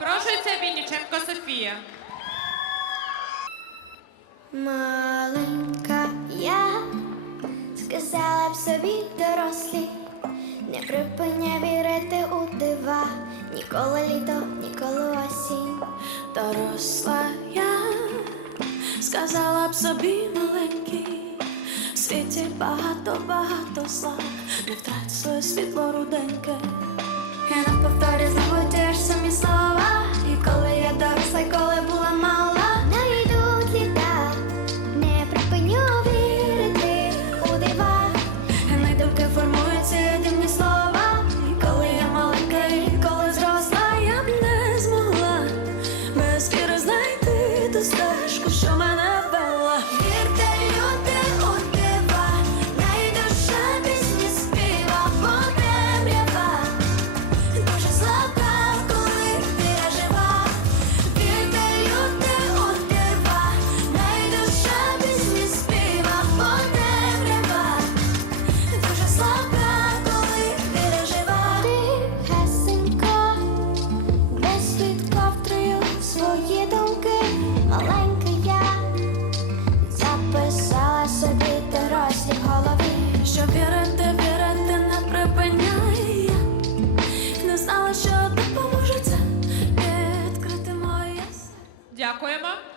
Запрошується Вінніченко Софія. Маленька я сказала б собі дорослі. Не припиня вірити у дива, ніколи літо, ніколи осінь. Доросла я сказала б собі маленький, в світі багато, багато зла, не втрать своє світло руденьке. the stars. Jacoema.